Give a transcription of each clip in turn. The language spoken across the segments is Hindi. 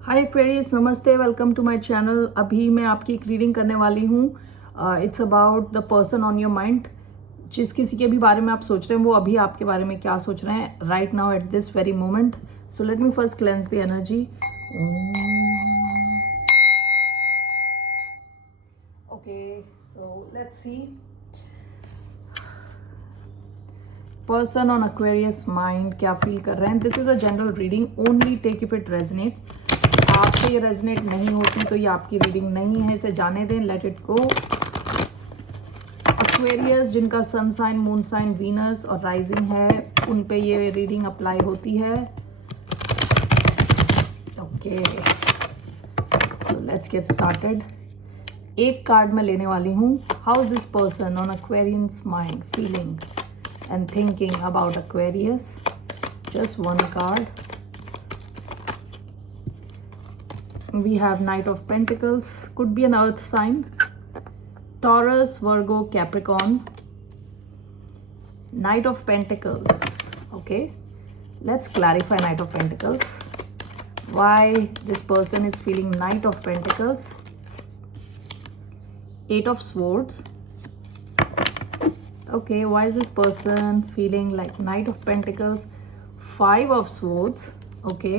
हाय एक्वेरियस, नमस्ते, वेलकम टू माय चैनल। अभी मैं आपकी एक रीडिंग करने वाली हूँ। It's about the person on your mind. जिस किसी के भी बारे में आप सोच रहे हैं वो अभी आपके बारे में क्या सोच रहे हैं right now at this very moment. So let me first cleanse the energy. Okay, so let's see person on Aquarius mind क्या फील कर रहे हैं। This is a general reading, only take if it resonates. आपसे ये रेजनेट नहीं होती तो ये आपकी रीडिंग नहीं है, इसे जाने दें, लेट इट गो। एक्वेरियस जिनका sun sign, moon sign, Venus और राइजिंग है, उन पे ये रीडिंग अप्लाई होती है। Okay, so let's get started. एक कार्ड मैं लेने वाली हूँ। How is this person on Aquarians mind feeling and thinking about Aquarius? Just one card. We have Knight of Pentacles, could be an earth sign. Taurus, Virgo, Capricorn. Knight of Pentacles. Okay, let's clarify Knight of Pentacles. Why this person is feeling Knight of Pentacles. Eight of Swords. Okay, why is this person feeling like Knight of Pentacles? Five of Swords. Okay,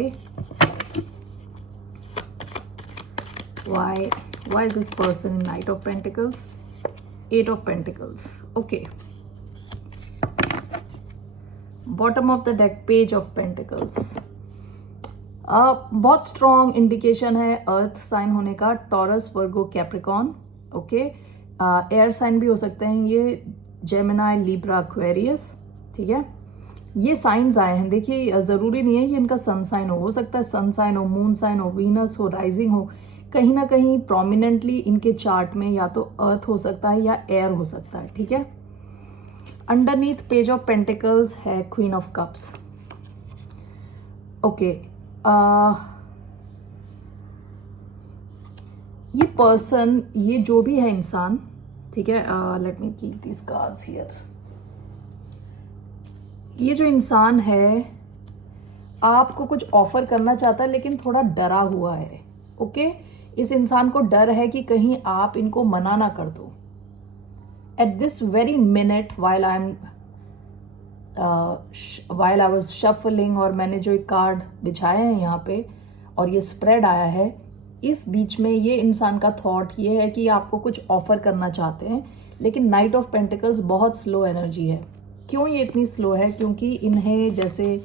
why is this person in Knight of Pentacles? Eight of Pentacles. Okay, bottom of the deck, Page of Pentacles. बहुत स्ट्रॉन्ग इंडिकेशन है अर्थ साइन होने का। टॉरस, वर्गो, कैप्रिकॉन। ओके, एयर साइन भी हो सकते हैं ये, जेमिनाई, लिब्रा, एक्वेरियस। ठीक है, ये साइंस आए हैं। देखिए, ज़रूरी नहीं है कि इनका सन साइन हो सकता है सन साइन हो, मून साइन हो, वीनस हो, राइजिंग हो। कहीं ना कहीं प्रोमिनेंटली इनके चार्ट में या तो अर्थ हो सकता है या एयर हो सकता है। ठीक है, अंडरनीथ पेज ऑफ पेंटिकल्स है क्वीन ऑफ कप्स। ओके, ये पर्सन, ये जो भी है इंसान, ठीक है, let me keep this cards here. ये जो इंसान है आपको कुछ ऑफर करना चाहता है लेकिन थोड़ा डरा हुआ है। ओके, इस इंसान को डर है कि कहीं आप इनको मना ना कर दो। Eight this very minute while I was shuffling, और मैंने जो एक कार्ड बिछाया है यहाँ पे और ये स्प्रेड आया है, इस बीच में ये इंसान का थॉट ये है कि आपको कुछ ऑफर करना चाहते हैं, लेकिन नाइट ऑफ पेंटिकल्स बहुत स्लो एनर्जी है। क्यों ये इतनी स्लो है? क्योंकि इन्हें जैसे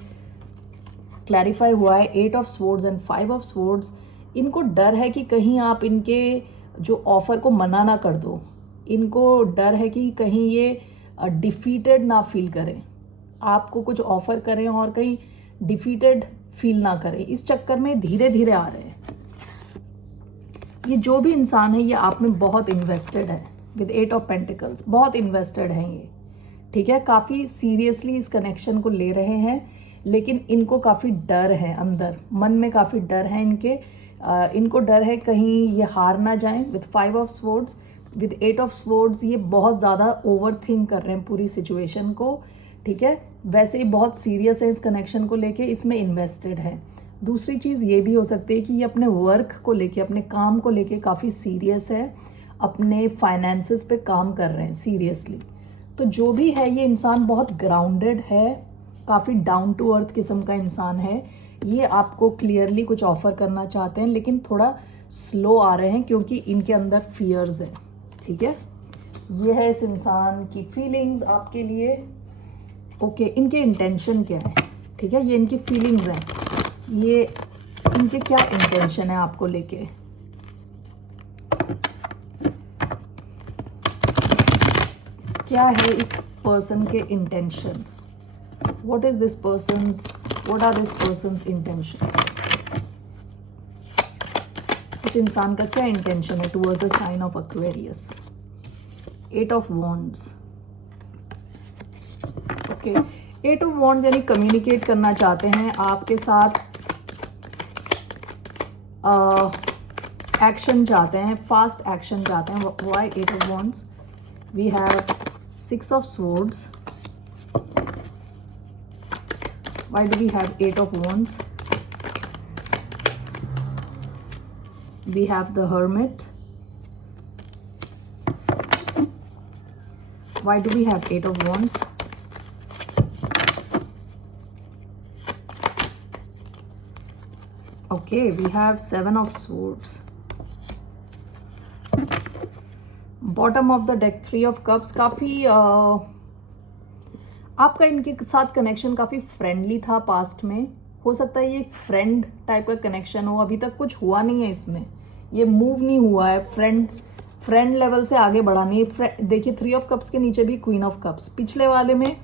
क्लैरिफाई हुआ है eight of swords and five of swords, इनको डर है कि कहीं आप इनके जो ऑफर को मना ना कर दो। इनको डर है कि कहीं ये डिफीटेड ना फील करें, आपको कुछ ऑफर करें और कहीं डिफीटेड फील ना करें। इस चक्कर में धीरे धीरे आ रहे हैं। ये जो भी इंसान है ये आप में बहुत इन्वेस्टेड है। विद एट ऑफ पेंटिकल्स बहुत इन्वेस्टेड हैं ये। ठीक है, काफ़ी सीरियसली इस कनेक्शन को ले रहे हैं, लेकिन इनको काफ़ी डर है, अंदर मन में काफ़ी डर है इनके। इनको डर है कहीं ये हार ना जाएं। With five of swords, with eight of swords, ये बहुत ज़्यादा ओवर थिंक कर रहे हैं पूरी सिचुएशन को। ठीक है, वैसे ही बहुत सीरियस है इस कनेक्शन को लेके, इसमें इन्वेस्टेड है। दूसरी चीज़ ये भी हो सकती है कि ये अपने वर्क को लेके, अपने काम को लेके काफ़ी सीरियस है, अपने फाइनेंसेस पे काम कर रहे हैं सीरियसली। तो जो भी है ये इंसान बहुत ग्राउंडेड है, काफ़ी डाउन टू अर्थ किस्म का इंसान है। ये आपको क्लियरली कुछ ऑफर करना चाहते हैं लेकिन थोड़ा स्लो आ रहे हैं क्योंकि इनके अंदर फियर्स है। ठीक है, ये है इस इंसान की फीलिंग्स आपके लिए। ओके, इनके इंटेंशन क्या है? ठीक है, ये इनकी फीलिंग्स हैं, ये इनके क्या इंटेंशन है आपको लेके। क्या है इस पर्सन के intention? What are this person's intentions? इस इंसान का क्या इंटेंशन है towards the sign of Aquarius? Eight of wands. Okay, eight of wands यानी कम्युनिकेट करना चाहते हैं आपके साथ, एक्शन चाहते हैं, फास्ट एक्शन चाहते हैं। Why eight of wands? We have six of swords. Why do we have eight of wands? we have the Hermit. Why do we have 8 of Wands? Okay, we have 7 of Swords. Bottom of the deck 3 of Cups. काफ़ी आपका इनके साथ कनेक्शन काफ़ी फ्रेंडली था पास्ट में. हो सकता है ये फ्रेंड टाइप का कनेक्शन हो. अभी तक कुछ हुआ नहीं है इसमें, ये मूव नहीं हुआ है. फ्रेंड लेवल से आगे बढ़ा नहीं. देखिए 3 ऑफ कप्स के नीचे भी क्वीन ऑफ कप्स. पिछले वाले में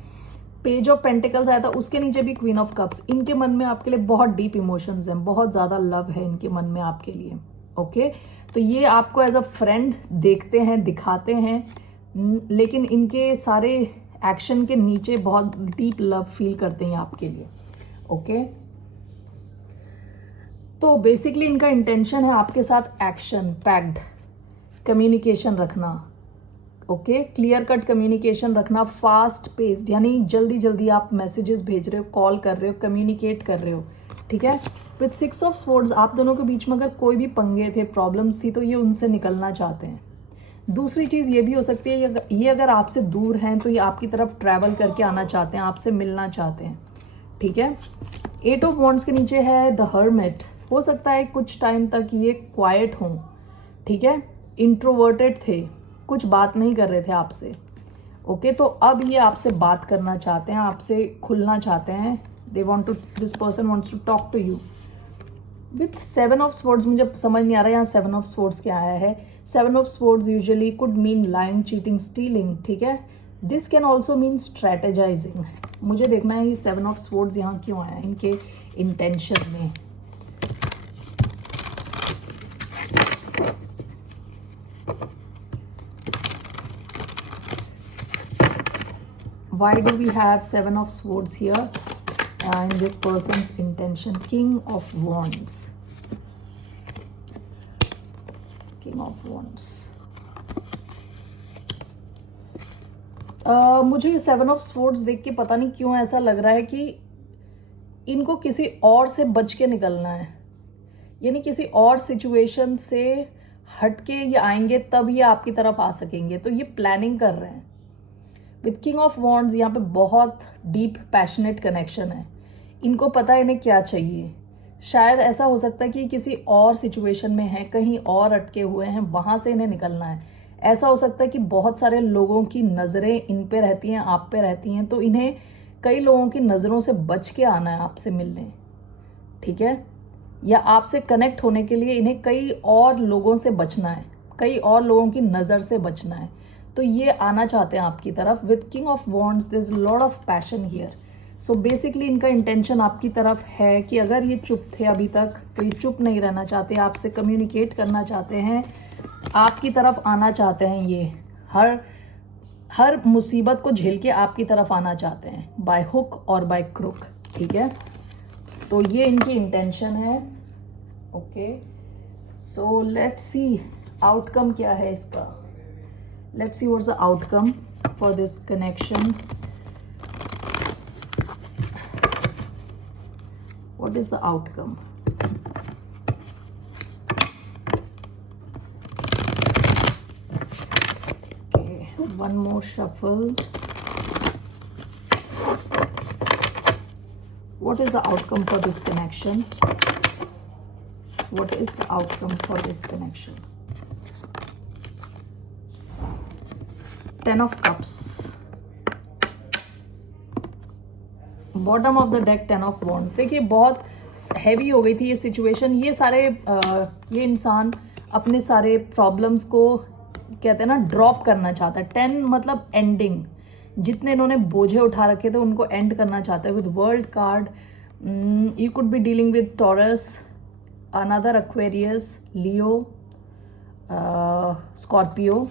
पेज ऑफ पेंटिकल्स आया था, उसके नीचे भी क्वीन ऑफ कप्स. इनके मन में आपके लिए बहुत डीप इमोशंस हैं, बहुत ज़्यादा लव है इनके मन में आपके लिए. ओके, तो ये आपको एज अ फ्रेंड देखते हैं, दिखाते हैं, लेकिन इनके सारे एक्शन के नीचे बहुत डीप लव फील करते हैं आपके लिए. ओके, तो बेसिकली इनका इंटेंशन है आपके साथ एक्शन पैक्ड कम्युनिकेशन रखना. ओके, क्लियर कट कम्युनिकेशन रखना, फास्ट पेस्ड, यानी जल्दी जल्दी आप मैसेजेस भेज रहे हो, कॉल कर रहे हो, कम्युनिकेट कर रहे हो. ठीक है. विथ 6 ऑफ स्वॉर्ड्स आप दोनों के बीच में अगर कोई भी पंगे थे, प्रॉब्लम्स थी, तो ये उनसे निकलना चाहते हैं. दूसरी चीज़ ये भी हो सकती है, ये अगर आपसे दूर हैं तो ये आपकी तरफ ट्रैवल करके आना चाहते हैं, आपसे मिलना चाहते हैं. ठीक है. 8 ऑफ वॉन्ड्स के नीचे है द हर्मिट. हो सकता है कुछ टाइम तक ये क्वाइट हों. ठीक है, इंट्रोवर्टेड थे, कुछ बात नहीं कर रहे थे आपसे. ओके, तो अब ये आपसे बात करना चाहते हैं, आपसे खुलना चाहते हैं. This person wants to talk to you. With 7 of swords मुझे समझ नहीं आ रहा है यहाँ 7 ऑफ स्वॉर्ड्स क्या आया है. 7 of swords usually could mean lying, cheating, stealing. ठीक है, this can also mean strategising. मुझे देखना है ये 7 ऑफ स्वॉर्ड्स यहाँ क्यों आया इनके इंटेंशन में. Why do we have 7 of swords here in this person's intention? King of wands. King of wands. मुझे 7 of swords देख के पता नहीं क्यों ऐसा लग रहा है कि इनको किसी और से बच के निकलना है, यानी किसी और सिचुएशन से हटके ये आएंगे तब ये आपकी तरफ आ सकेंगे. तो ये प्लानिंग कर रहे हैं. विथ किंग ऑफ वॉन्ड्स यहाँ पे बहुत डीप पैशनेट कनेक्शन है. इनको पता है इन्हें क्या चाहिए. शायद ऐसा हो सकता है कि किसी और सिचुएशन में है, कहीं और अटके हुए हैं, वहाँ से इन्हें निकलना है. ऐसा हो सकता है कि बहुत सारे लोगों की नज़रें इन पे रहती हैं, आप पे रहती हैं, तो इन्हें कई लोगों की नज़रों से बच के आना है आपसे मिलने. ठीक है, या आपसे कनेक्ट होने के लिए इन्हें कई और लोगों से बचना है, कई और लोगों की नज़र से बचना है. तो ये आना चाहते हैं आपकी तरफ. With king of wands there is lot of passion here. So basically इनका इंटेंशन आपकी तरफ है कि अगर ये चुप थे अभी तक, तो ये चुप नहीं रहना चाहते, आपसे कम्युनिकेट करना चाहते हैं, आपकी तरफ आना चाहते हैं. ये हर मुसीबत को झेल के आपकी तरफ आना चाहते हैं, बाय हुक और बाय क्रुक. ठीक है, तो ये इनकी इंटेंशन है. Okay, so let's C outcome क्या है इसका. Let's see what's the outcome for this connection. What is the outcome? Okay, one more shuffle. What is the outcome for this connection? What is the outcome for this connection? 10 of cups. Bottom of the deck 10 of wands. देखिए बहुत हैवी हो गई थी ये सिचुएशन. ये इंसान अपने सारे प्रॉब्लम्स को कहते हैं ना ड्रॉप करना चाहता है. 10 मतलब एंडिंग. जितने इन्होंने बोझे उठा रखे थे उनको एंड करना चाहता है. With world card you could be dealing with taurus, another Aquarius, Leo, Scorpio.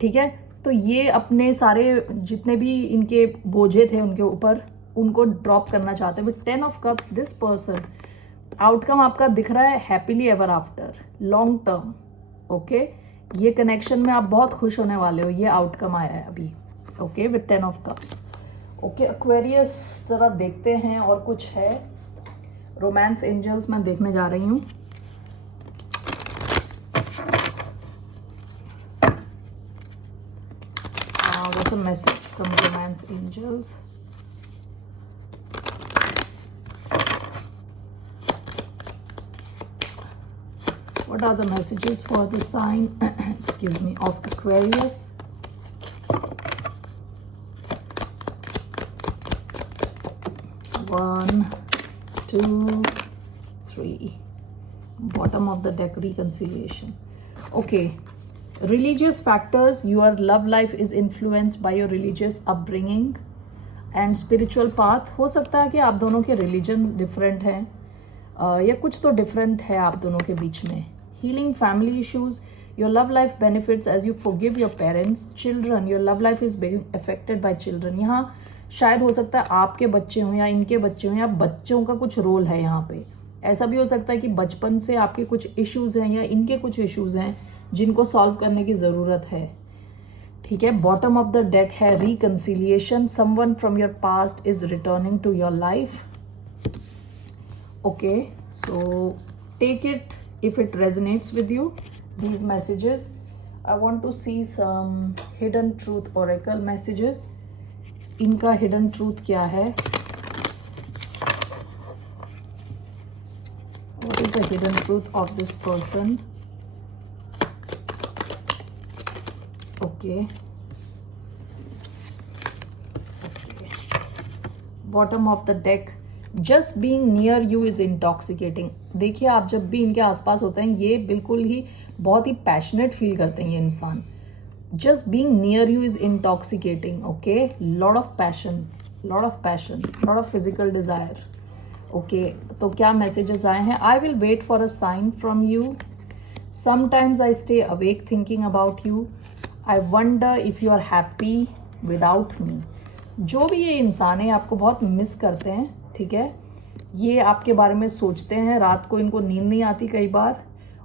ठीक है, तो ये अपने सारे जितने भी इनके बोझे थे उनके ऊपर, उनको ड्रॉप करना चाहते हैं. With 10 of cups this person, outcome आपका दिख रहा है happily ever after, long term. Okay, ये कनेक्शन में आप बहुत खुश होने वाले हो. ये आउटकम आया है अभी. Okay, with 10 of cups. Okay, Aquarius जरा देखते हैं और कुछ है. रोमांस एंजल्स मैं देखने जा रही हूँ. What's a message from romance angels? What are the messages for the sign, excuse me, of Aquarius? 1, 2, 3. Bottom of the deck, reconciliation. Okay. Religious factors. Your love life is influenced by your religious upbringing and spiritual path. हो सकता है कि आप दोनों के religions different हैं, या कुछ तो different है आप दोनों के बीच में. Healing family issues. Your love life benefits as you forgive your parents. Children. Your love life is being affected by children. यहाँ शायद हो सकता है आपके बच्चे हों या इनके बच्चे हों या बच्चों का कुछ रोल है यहाँ पे. ऐसा भी हो सकता है कि बचपन से आपके कुछ इश्यूज हैं या इनके कुछ इश्यूज हैं जिनको सॉल्व करने की ज़रूरत है. ठीक है. बॉटम ऑफ द डेक है reconciliation. Someone from your past is returning to your life. Okay, so take it if it resonates with you, these messages. I want to see some hidden truth oracle messages. इनका hidden truth क्या है? What is the hidden truth of this person? Okay. Bottom of the deck. Just being near you is intoxicating. देखिए, आप जब भी इनके आसपास होते हैं ये बिल्कुल ही बहुत ही पैशनेट फील करते हैं ये इंसान. Just being near you is intoxicating. Okay, lot of passion, lot of physical desire. Okay, तो क्या मैसेजेस आए हैं? I will wait for a sign from you. Sometimes I stay awake thinking about you. I wonder if you are happy without me. जो भी ये इंसान है आपको बहुत मिस करते हैं. ठीक है, ये आपके बारे में सोचते हैं, रात को इनको नींद नहीं आती कई बार,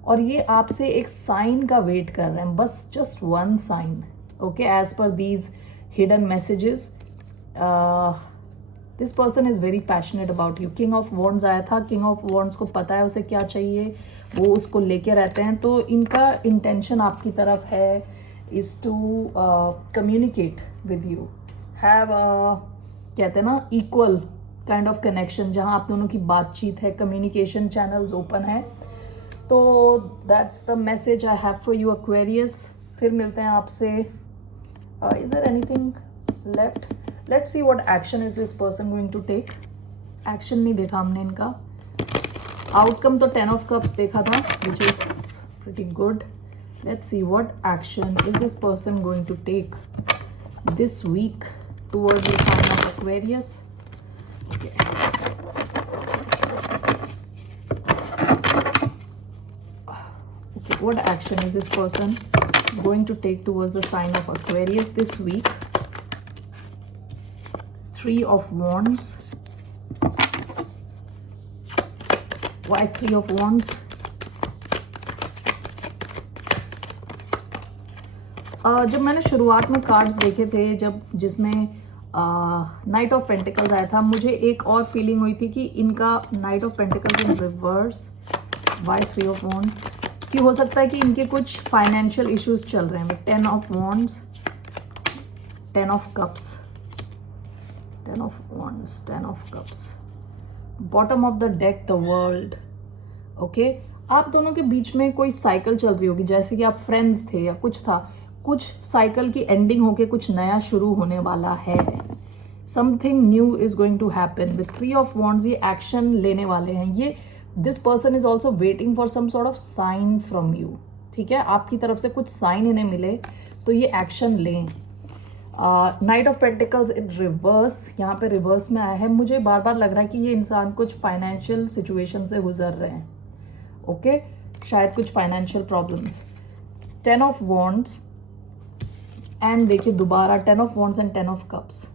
और ये आपसे एक साइन का वेट कर रहे हैं, बस just one sign. Okay, as per these hidden messages this person is very passionate about you. King of wands आया था. किंग ऑफ वॉन्ड्स को पता है उसे क्या चाहिए, वो उसको लेके रहते हैं. तो इनका इंटेंशन आपकी तरफ है is to communicate with you, have कहते हैं ना इक्वल काइंड ऑफ कनेक्शन, जहाँ आप दोनों की बातचीत है, कम्युनिकेशन चैनल्स ओपन है. तो that's the message I have for you Aquarius. फिर मिलते हैं आपसे. Is there anything left? Let's see what action is this person going to take. Action नहीं देखा हमने इनका. आउटकम तो 10 ऑफ कप्स देखा था, which is pretty good. Let's see what action is this person going to take this week towards the sign of Aquarius. Okay. Okay, what action is this person going to take towards the sign of Aquarius this week? 3 of Wands. Why 3 of Wands? जब मैंने शुरुआत में कार्ड्स देखे थे, जिसमें नाइट ऑफ पेंटिकल्स आया था, मुझे एक और फीलिंग हुई थी कि इनका knight of pentacles in reverse. वाई 3 ऑफ वॉन्ड? कि हो सकता है कि इनके कुछ फाइनेंशियल इश्यूज चल रहे हैं. 10 of wands, 10 of cups, 10 of wands, 10 of cups. Bottom of the deck the world. Okay, आप दोनों के बीच में कोई साइकिल चल रही होगी, जैसे कि आप फ्रेंड्स थे या कुछ था, कुछ साइकिल की एंडिंग होके कुछ नया शुरू होने वाला है. Something new is going to happen with 3 of wands. ये एक्शन लेने वाले हैं. ये this person is also waiting for some sort of sign from you. ठीक है, आपकी तरफ से कुछ साइन इन्हें मिले तो ये एक्शन लें. Night of pentacles in reverse, यहाँ पे रिवर्स में आया है. मुझे बार बार लग रहा है कि ये इंसान कुछ फाइनेंशियल सिचुएशन से गुजर रहे हैं. ओके, शायद कुछ financial problems. 10 of wands and देखिए दोबारा 10 of wands and 10 of cups.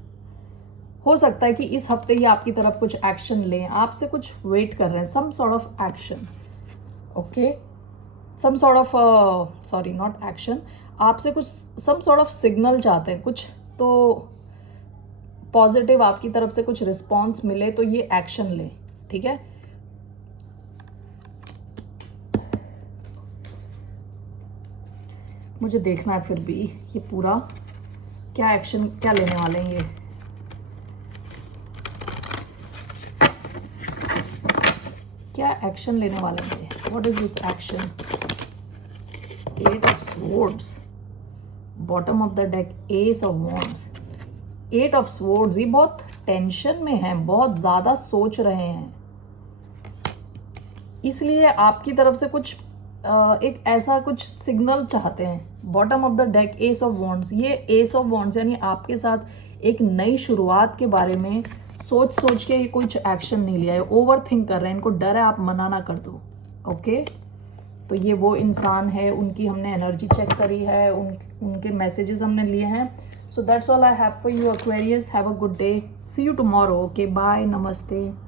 हो सकता है कि इस हफ्ते ही आपकी तरफ कुछ एक्शन लें, आपसे कुछ वेट कर रहे हैं, some sort of action. Okay, some sort of sorry not action, आपसे कुछ सम सॉर्ट ऑफ सिग्नल चाहते हैं, कुछ तो पॉजिटिव आपकी तरफ से कुछ रिस्पॉन्स मिले तो ये एक्शन लें. ठीक है, मुझे देखना है फिर भी ये पूरा क्या एक्शन क्या लेने वाले हैं ये? क्या एक्शन लेने वाले हैं ये? What is this action? 8 of swords, bottom of the deck S of wands, 8 of swords. ये बहुत टेंशन में है, बहुत ज्यादा सोच रहे हैं, इसलिए आपकी तरफ से कुछ एक ऐसा कुछ सिग्नल चाहते हैं। Bottom of the deck S of wands, ये एस ऑफ वॉन्ड्स यानी आपके साथ एक नई शुरुआत के बारे में सोच सोच के कुछ एक्शन नहीं लिया है, ओवर थिंक कर रहे हैं, इनको डर है आप मना ना कर दो। ओके, तो ये वो इंसान है, उनकी हमने एनर्जी चेक करी है, उनके मैसेजेस हमने लिए हैं। So that's all I have for you Aquarius. Have a good day, see you tomorrow. Okay, bye, नमस्ते।